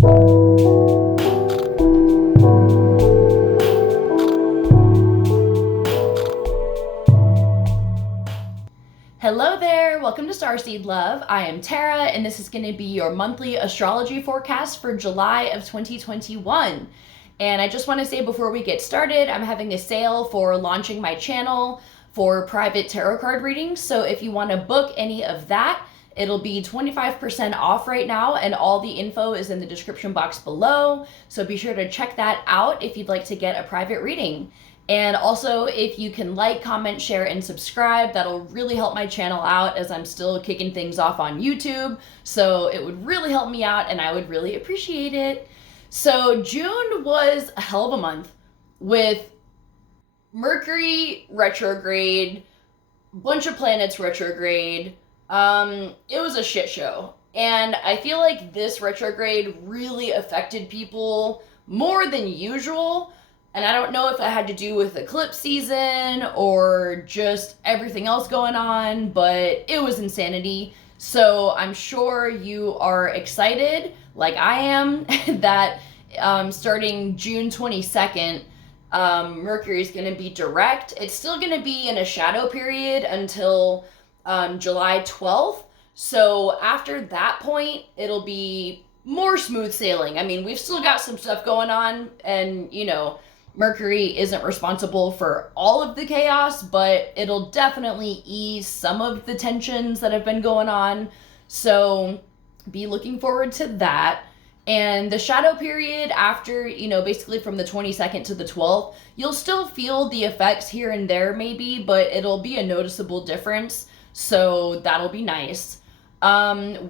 Hello there, welcome to Starseed Love. I am Tara, and this is going to be your monthly astrology forecast for July of 2021. And I just want to say before we get started, I'm having a sale for launching my channel for private tarot card readings. So if you want to book any of that, it'll be 25% off right now, and all the info is in the description box below. So be sure to check that out if you'd like to get a private reading. And also, if you can like, comment, share, and subscribe, that'll really help my channel out as I'm still kicking things off on YouTube. So it would really help me out, and I would really appreciate it. So June was a hell of a month with Mercury retrograde, bunch of planets retrograde. It was a shit show. And I feel like this retrograde really affected people more than usual. And I don't know if it had to do with eclipse season or just everything else going on, but it was insanity. So I'm sure you are excited, like I am, that starting June 22nd, Mercury is going to be direct. It's still going to be in a shadow period until July 12th. So after that point, it'll be more smooth sailing. I mean, we've still got some stuff going on, and, you know, Mercury isn't responsible for all of the chaos, but it'll definitely ease some of the tensions that have been going on. So be looking forward to that. And the shadow period after, you know, basically from the 22nd to the 12th, you'll still feel the effects here and there maybe, but it'll be a noticeable difference. So that'll be nice.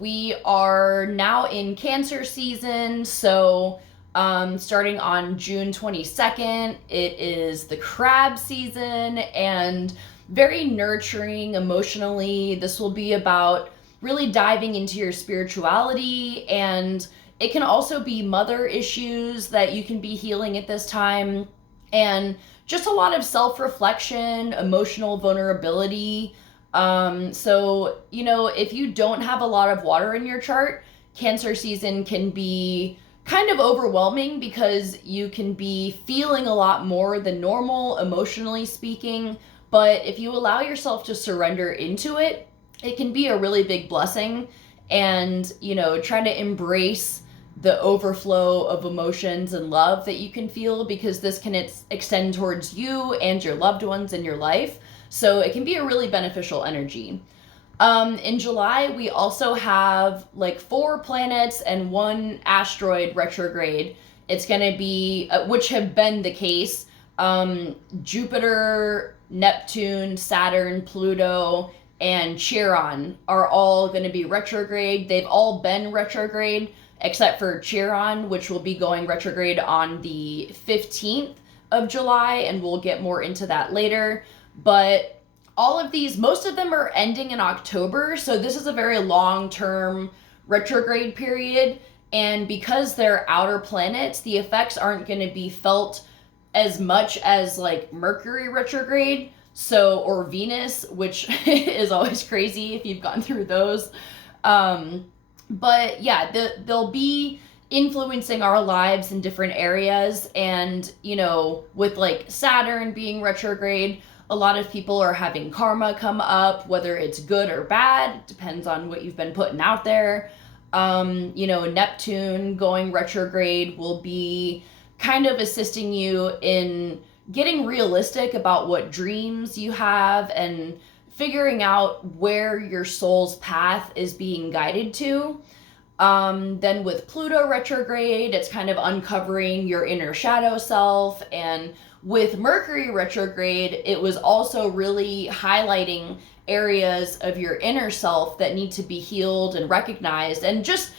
We are now in Cancer season, so starting on June 22nd, it is the crab season, and very nurturing emotionally. This will be about really diving into your spirituality, and it can also be mother issues that you can be healing at this time, and just a lot of self-reflection, emotional vulnerability. So, you know, if you don't have a lot of water in your chart, Cancer season can be kind of overwhelming because you can be feeling a lot more than normal, emotionally speaking. But if you allow yourself to surrender into it, it can be a really big blessing. And, you know, try to embrace the overflow of emotions and love that you can feel, because this can extend towards you and your loved ones in your life. So it can be a really beneficial energy. In July, we also have like 4 planets and 1 asteroid retrograde. It's going to be, which have been the case, Jupiter, Neptune, Saturn, Pluto, and Chiron are all going to be retrograde. They've all been retrograde, except for Chiron, which will be going retrograde on the 15th of July, and we'll get more into that later. But all of these, most of them are ending in October, so this is a very long-term retrograde period, and because they're outer planets, the effects aren't going to be felt as much as like Mercury retrograde, so, or Venus, which is always crazy if you've gone through those. But yeah, they'll be influencing our lives in different areas, and, you know, with like Saturn being retrograde, a lot of people are having karma come up, whether it's good or bad, depends on what you've been putting out there. You know, Neptune going retrograde will be kind of assisting you in getting realistic about what dreams you have and figuring out where your soul's path is being guided to. Then with Pluto retrograde, it's kind of uncovering your inner shadow self, and with Mercury retrograde, it was also really highlighting areas of your inner self that need to be healed and recognized, and just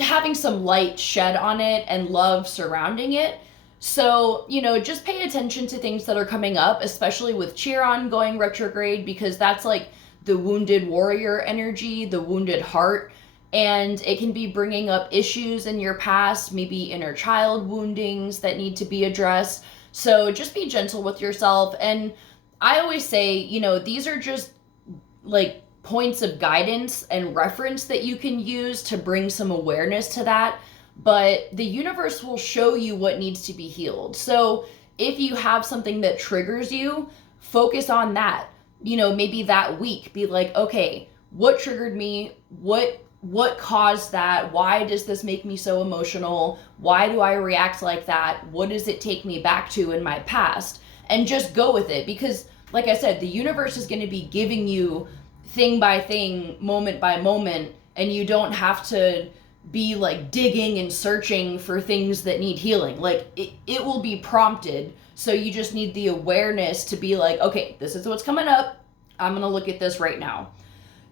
having some light shed on it and love surrounding it. So, you know, just pay attention to things that are coming up, especially with Chiron going retrograde, because that's like the wounded warrior energy, the wounded heart, and it can be bringing up issues in your past, maybe inner child woundings that need to be addressed. So just be gentle with yourself. And I always say, you know, these are just like points of guidance and reference that you can use to bring some awareness to that. but the universe will show you what needs to be healed. So if you have something that triggers you, focus on that. Maybe that week, be like, okay, what triggered me? What caused that? Why does this make me so emotional? Why do I react like that? What does it take me back to in my past? And just go with it, because like I said, the universe is going to be giving you thing by thing, moment by moment, and you don't have to be like digging and searching for things that need healing. Like it will be prompted. So you just need the awareness to be like, okay, this is what's coming up. I'm going to look at this right now.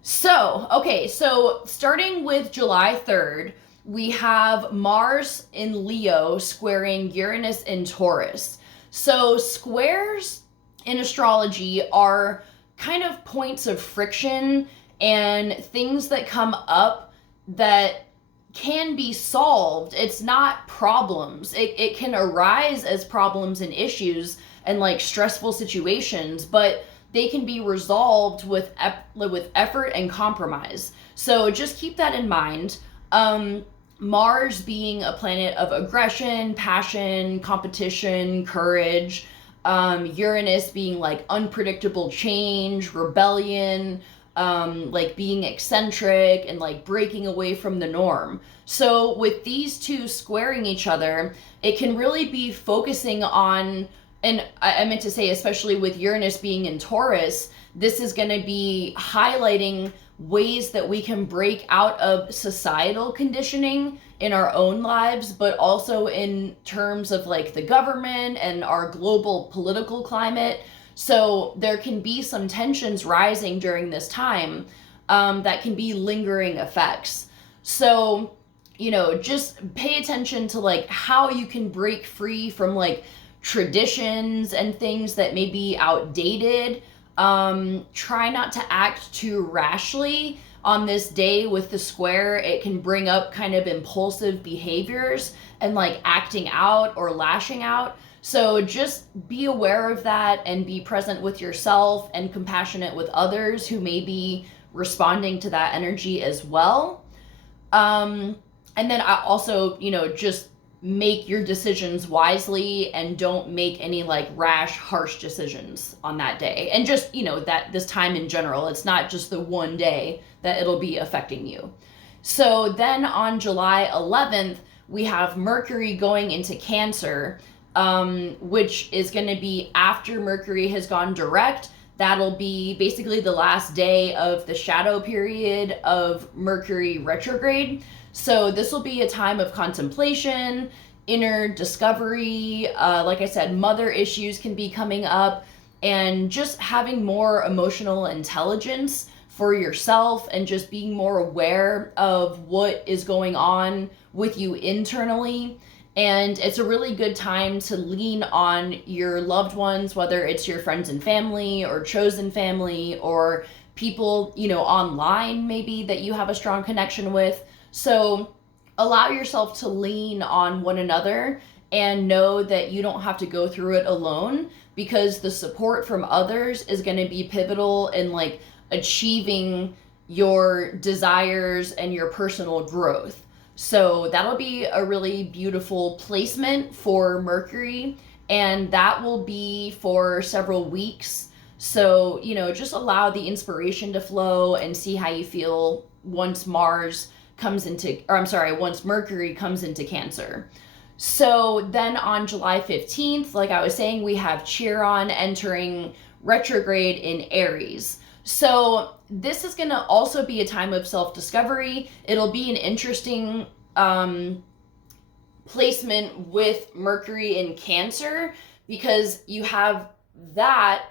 So starting with July 3rd, we have Mars in Leo squaring Uranus in Taurus. So squares in astrology are kind of points of friction and things that come up that can be solved. It's not problems. It can arise as problems and issues and like stressful situations, but they can be resolved with effort and compromise. So just keep that in mind. Mars being a planet of aggression, passion, competition, courage. Uranus being like unpredictable change, rebellion, like being eccentric and like breaking away from the norm. So with these two squaring each other, it can really be focusing on, and I meant to say, especially with Uranus being in Taurus, this is going to be highlighting ways that we can break out of societal conditioning in our own lives, but also in terms of like the government and our global political climate. So there can be some tensions rising during this time that can be lingering effects. So, just pay attention to like how you can break free from like traditions and things that may be outdated. Try not to act too rashly on this day with the square. It can bring up kind of impulsive behaviors and like acting out or lashing out. So just be aware of that and be present with yourself and compassionate with others who may be responding to that energy as well. And then I also, just make your decisions wisely and don't make any like rash, harsh decisions on that day. And just, that this time in general, it's not just the one day that it'll be affecting you. So then on July 11th, we have Mercury going into Cancer, which is going to be after Mercury has gone direct. That'll be basically the last day of the shadow period of Mercury retrograde. So this will be a time of contemplation, inner discovery. Like I said, mother issues can be coming up, and just having more emotional intelligence for yourself and just being more aware of what is going on with you internally. And it's a really good time to lean on your loved ones, whether it's your friends and family or chosen family or people, online maybe that you have a strong connection with. So allow yourself to lean on one another and know that you don't have to go through it alone, because the support from others is going to be pivotal in like achieving your desires and your personal growth. So that'll be a really beautiful placement for Mercury, and that will be for several weeks. So, just allow the inspiration to flow and see how you feel once once Mercury comes into Cancer. So then on July 15th, like I was saying, we have Chiron entering retrograde in Aries. So this is going to also be a time of self-discovery. It'll be an interesting placement with Mercury in Cancer, because you have that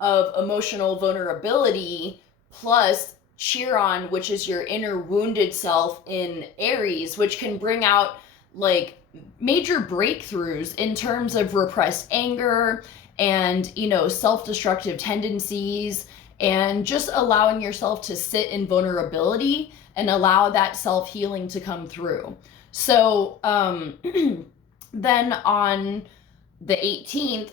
of emotional vulnerability plus Chiron, which is your inner wounded self in Aries, which can bring out like major breakthroughs in terms of repressed anger and, self-destructive tendencies, and just allowing yourself to sit in vulnerability and allow that self-healing to come through. So then on the 18th,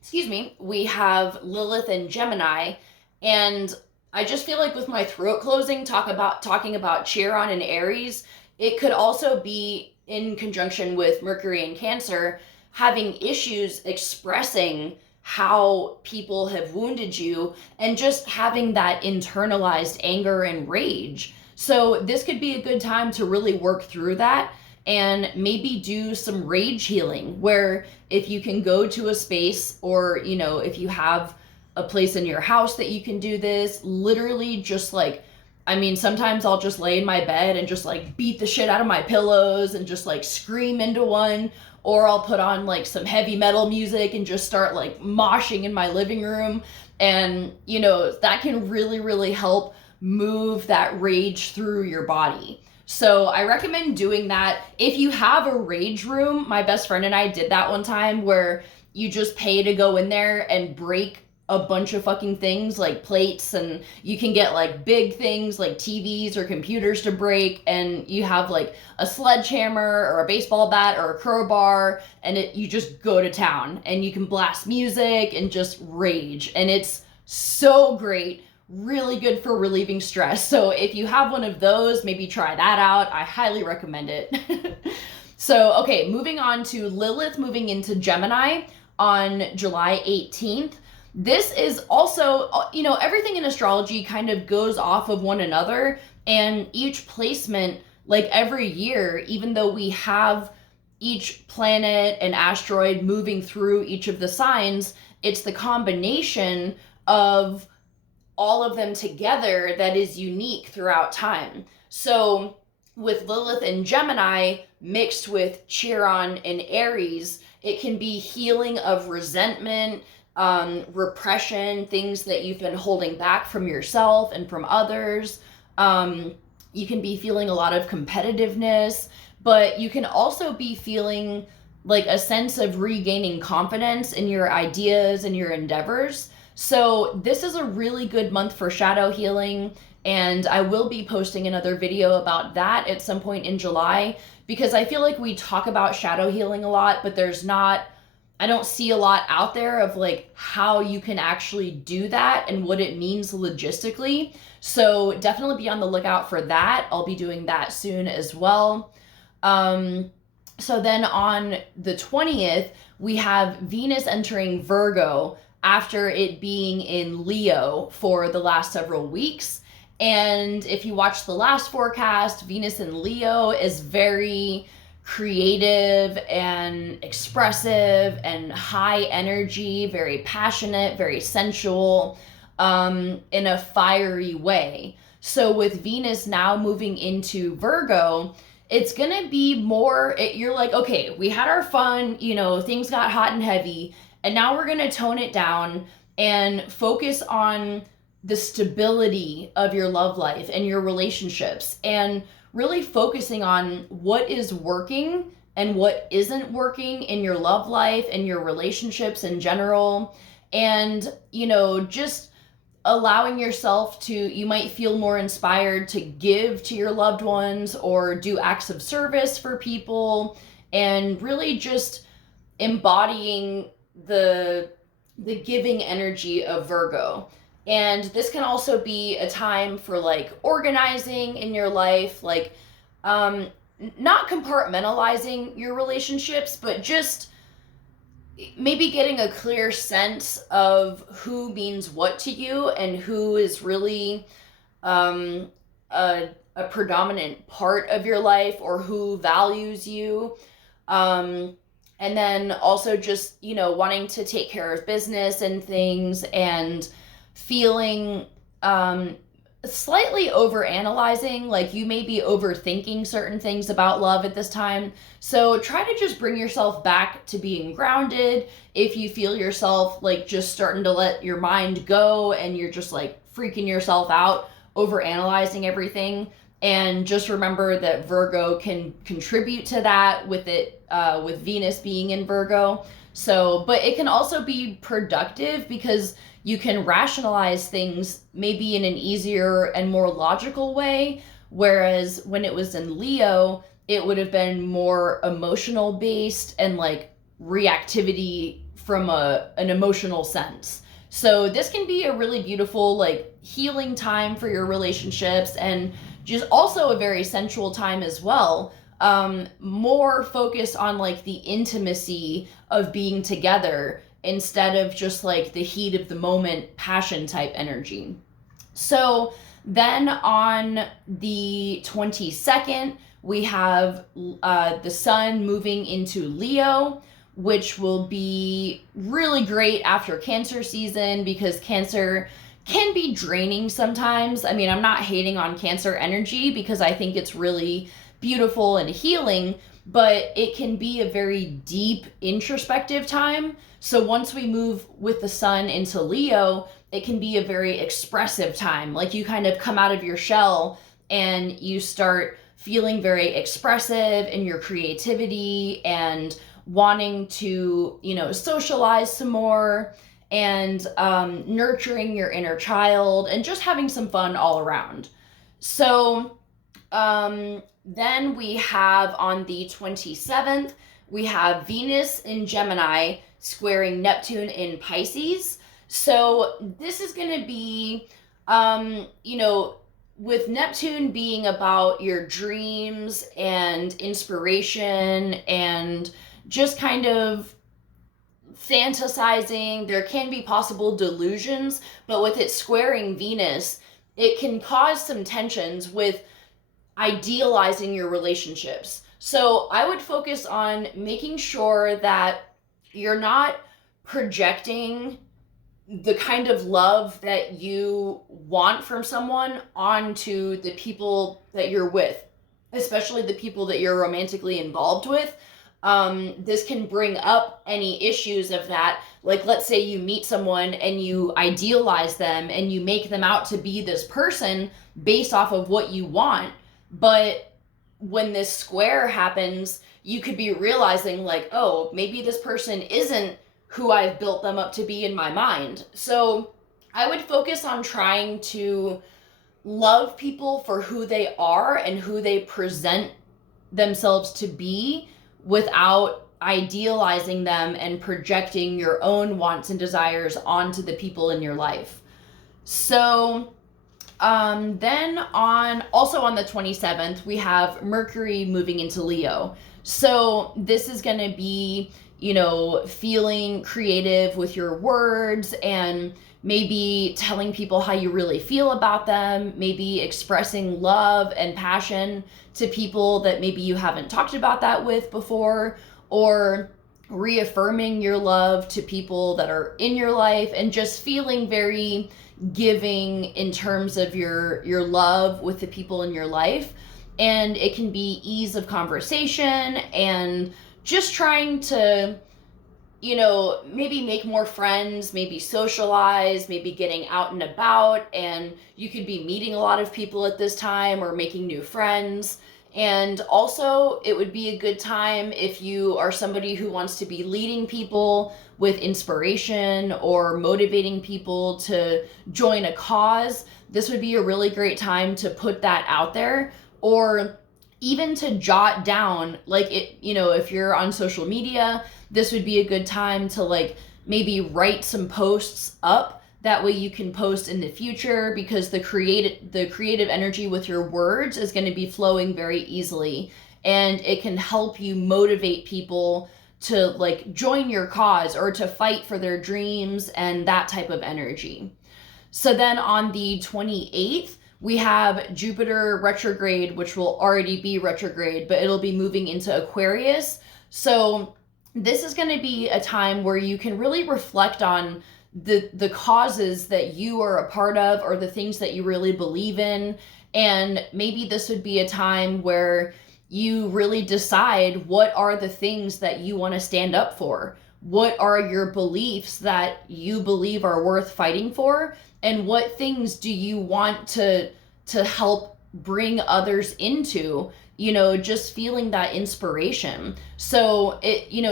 excuse me, we have Lilith and Gemini, and I just feel like with my throat closing, talking about Chiron and Aries, it could also be in conjunction with Mercury and Cancer, having issues expressing how people have wounded you and just having that internalized anger and rage. So this could be a good time to really work through that and maybe do some rage healing, where if you can go to a space, or, you know, if you have a place in your house that you can do this, literally just like, I mean, sometimes I'll just lay in my bed and just like beat the shit out of my pillows and just like scream into one, or I'll put on like some heavy metal music and just start like moshing in my living room. And, you know, that can really, really help move that rage through your body. So I recommend doing that. If you have a rage room, my best friend and I did that one time, where you just pay to go in there and break a bunch of fucking things like plates, and you can get like big things like TVs or computers to break, and you have like a sledgehammer or a baseball bat or a crowbar, and you just go to town and you can blast music and just rage, and it's so great. Really good for relieving stress. So if you have one of those, maybe try that out. I highly recommend it. So, okay, moving on to Lilith moving into Gemini on July 18th. This is also, you know, everything in astrology kind of goes off of one another, and each placement, like every year, even though we have each planet and asteroid moving through each of the signs, it's the combination of all of them together that is unique throughout time. So with Lilith and Gemini mixed with Chiron and Aries, it can be healing of resentment, repression, things that you've been holding back from yourself and from others. You can be feeling a lot of competitiveness, but you can also be feeling like a sense of regaining confidence in your ideas and your endeavors. So this is a really good month for shadow healing, and I will be posting another video about that at some point in July, because I feel like we talk about shadow healing a lot, but I don't see a lot out there of like how you can actually do that and what it means logistically. So definitely be on the lookout for that. I'll be doing that soon as well. So then on the 20th, we have Venus entering Virgo after it being in Leo for the last several weeks. And if you watch the last forecast, Venus in Leo is very creative and expressive and high energy, very passionate, very sensual, in a fiery way. So with Venus now moving into Virgo, it's gonna be more, you're like, okay, we had our fun, you know, things got hot and heavy, and now we're gonna tone it down and focus on the stability of your love life and your relationships, and really focusing on what is working and what isn't working in your love life and your relationships in general. And, you know, just allowing yourself to, you might feel more inspired to give to your loved ones or do acts of service for people, and really just embodying the giving energy of Virgo. And this can also be a time for like organizing in your life, like not compartmentalizing your relationships, but just maybe getting a clear sense of who means what to you and who is really a predominant part of your life, or who values you. And then also just, you know, wanting to take care of business and things, and feeling slightly over-analyzing, like you may be overthinking certain things about love at this time. So try to just bring yourself back to being grounded. If you feel yourself like just starting to let your mind go and you're just like freaking yourself out, over-analyzing everything, and just remember that Virgo can contribute to that with it, with Venus being in Virgo. So, but it can also be productive because you can rationalize things maybe in an easier and more logical way. Whereas when it was in Leo, it would have been more emotional based and like reactivity from an emotional sense. So this can be a really beautiful, like, healing time for your relationships, and just also a very sensual time as well. more focused on like the intimacy of being together instead of just like the heat of the moment passion type energy. So then on the 22nd, we have the sun moving into Leo, which will be really great after Cancer season because Cancer can be draining sometimes. I mean, I'm not hating on Cancer energy because I think it's really beautiful and healing, but it can be a very deep introspective time. So once we move with the sun into Leo, it can be a very expressive time. Like you kind of come out of your shell and you start feeling very expressive in your creativity and wanting to, socialize some more and nurturing your inner child and just having some fun all around. So then we have on the 27th, we have Venus in Gemini squaring Neptune in Pisces. So this is going to be, with Neptune being about your dreams and inspiration and just kind of fantasizing, there can be possible delusions, but with it squaring Venus, it can cause some tensions with idealizing your relationships. So I would focus on making sure that you're not projecting the kind of love that you want from someone onto the people that you're with, especially the people that you're romantically involved with. This can bring up any issues of that. Like, let's say you meet someone and you idealize them and you make them out to be this person based off of what you want. But when this square happens, you could be realizing like, oh, maybe this person isn't who I've built them up to be in my mind. So I would focus on trying to love people for who they are and who they present themselves to be without idealizing them and projecting your own wants and desires onto the people in your life. So then on the 27th, we have Mercury moving into Leo. So this is going to be, feeling creative with your words and maybe telling people how you really feel about them, maybe expressing love and passion to people that maybe you haven't talked about that with before, or reaffirming your love to people that are in your life and just feeling very giving in terms of your love with the people in your life. And it can be ease of conversation and just trying to, maybe make more friends, maybe socialize, maybe getting out and about, and you could be meeting a lot of people at this time or making new friends. And also, it would be a good time if you are somebody who wants to be leading people with inspiration or motivating people to join a cause. This would be a really great time to put that out there, or even to jot down, like it, if you're on social media, this would be a good time to like maybe write some posts up. That way you can post in the future, because the creative energy with your words is going to be flowing very easily, and it can help you motivate people to like join your cause or to fight for their dreams and that type of energy. So then on the 28th, we have Jupiter retrograde, which will already be retrograde, but it'll be moving into Aquarius. So this is going to be a time where you can really reflect on the causes that you are a part of, or the things that you really believe in. And maybe this would be a time where you really decide what are the things that you want to stand up for. What are your beliefs that you believe are worth fighting for? And what things do you want to help bring others into? Just feeling that inspiration. So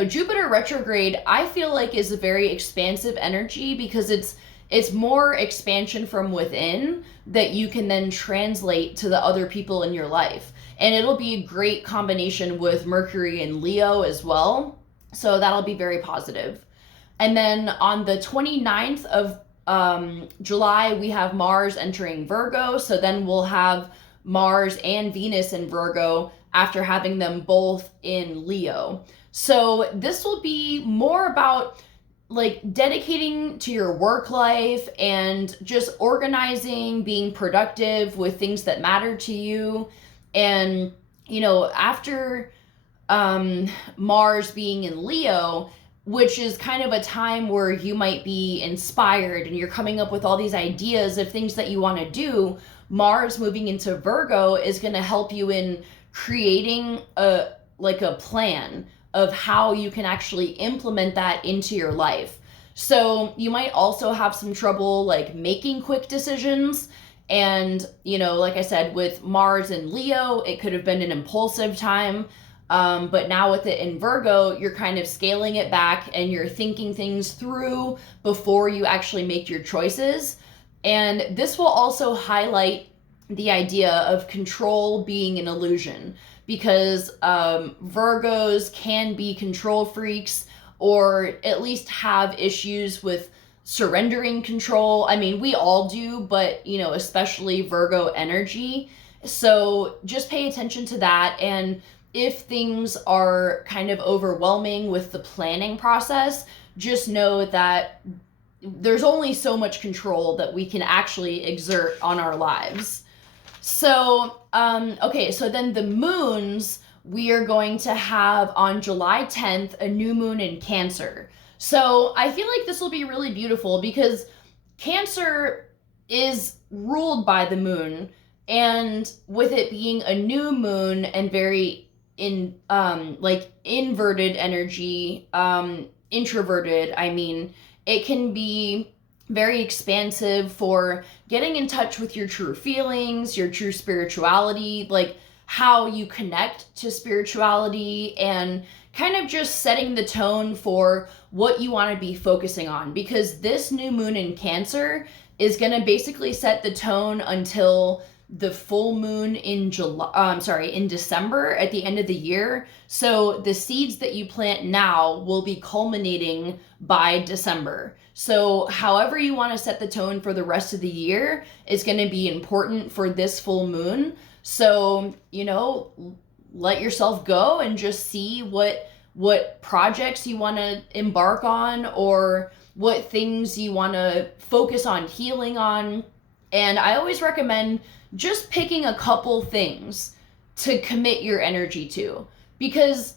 Jupiter retrograde, I feel like, is a very expansive energy, because it's more expansion from within that you can then translate to the other people in your life. And it'll be a great combination with Mercury and Leo as well. So that'll be very positive. And then on the 29th of July, we have Mars entering Virgo. So then we'll have Mars and Venus in Virgo after having them both in Leo. So this will be more about like dedicating to your work life and just organizing, being productive with things that matter to you. And, you know, after Mars being in Leo, which is kind of a time where you might be inspired and you're coming up with all these ideas of things that you want to do, Mars moving into Virgo is going to help you in creating a plan of how you can actually implement that into your life. So you might also have some trouble like making quick decisions. And, you know, like I said, with Mars and Leo, it could have been an impulsive time. But now with it in Virgo, you're kind of scaling it back and you're thinking things through before you actually make your choices. And this will also highlight the idea of control being an illusion, because Virgos can be control freaks or at least have issues with surrendering control. I mean, we all do, but, you know, especially Virgo energy. So just pay attention to that. And if things are kind of overwhelming with the planning process, just know that there's only so much control that we can actually exert on our lives. So, okay, so then the moons, we are going to have on July 10th, a new moon in Cancer. So I feel like this will be really beautiful because Cancer is ruled by the moon, and with it being a new moon and very inverted energy, introverted, I mean, it can be very expansive for getting in touch with your true feelings, your true spirituality, like how you connect to spirituality, and kind of just setting the tone for what you want to be focusing on, because this new moon in Cancer is going to basically set the tone until the full moon in December at the end of the year. So the seeds that you plant now will be culminating by December. So however you want to set the tone for the rest of the year is going to be important for this full moon. So, you know, let yourself go and just see what projects you want to embark on, or what things you want to focus on healing on. And I always recommend just picking a couple things to commit your energy to, because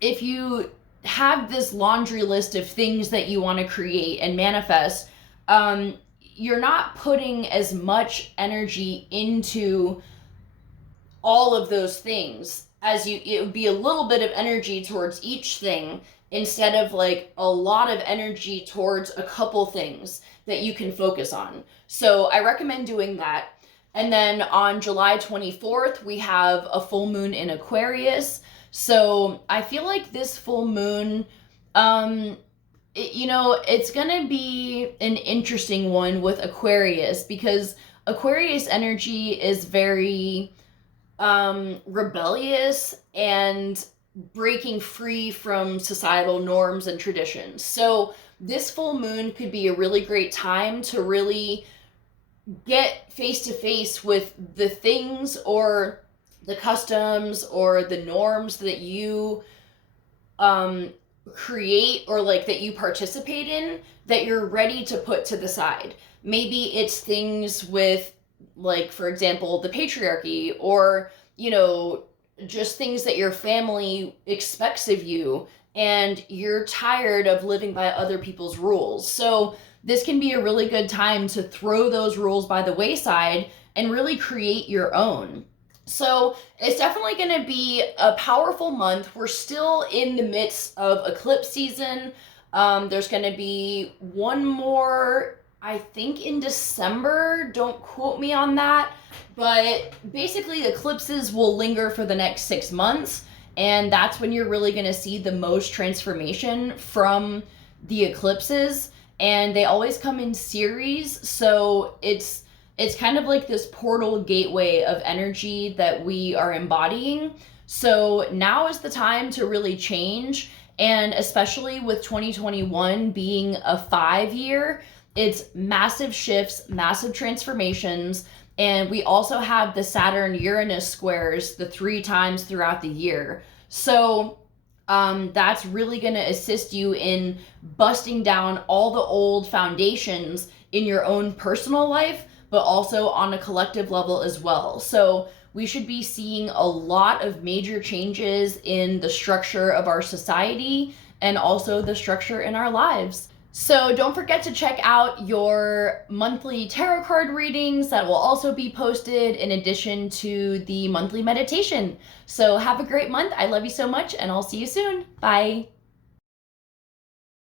if you have this laundry list of things that you want to create and manifest, you're not putting as much energy into all of those things as it would be a little bit of energy towards each thing instead of like a lot of energy towards a couple things that you can focus on. So I recommend doing that. And then on July 24th, we have a full moon in Aquarius. So I feel like this full moon, it's going to be an interesting one with Aquarius, because Aquarius energy is very rebellious and breaking free from societal norms and traditions. So this full moon could be a really great time to really get face to face with the things or the customs or the norms that you create or like that you participate in that you're ready to put to the side. Maybe it's things with, like, for example, the patriarchy, or, you know, just things that your family expects of you and you're tired of living by other people's rules. So this can be a really good time to throw those rules by the wayside and really create your own. So it's definitely going to be a powerful month. We're still in the midst of eclipse season. There's going to be one more, I think, in December. Don't quote me on that. But basically, eclipses will linger for the next 6 months. And that's when you're really going to see the most transformation from the eclipses. And they always come in series. So it's kind of like this portal gateway of energy that we are embodying. So now is the time to really change. And especially with 2021 being a 5 year, it's massive shifts, massive transformations. And we also have the Saturn-Uranus squares the 3 times throughout the year. So that's really going to assist you in busting down all the old foundations in your own personal life, but also on a collective level as well. So we should be seeing a lot of major changes in the structure of our society and also the structure in our lives. So don't forget to check out your monthly tarot card readings that will also be posted in addition to the monthly meditation. So have a great month. I love you so much, and I'll see you soon. Bye.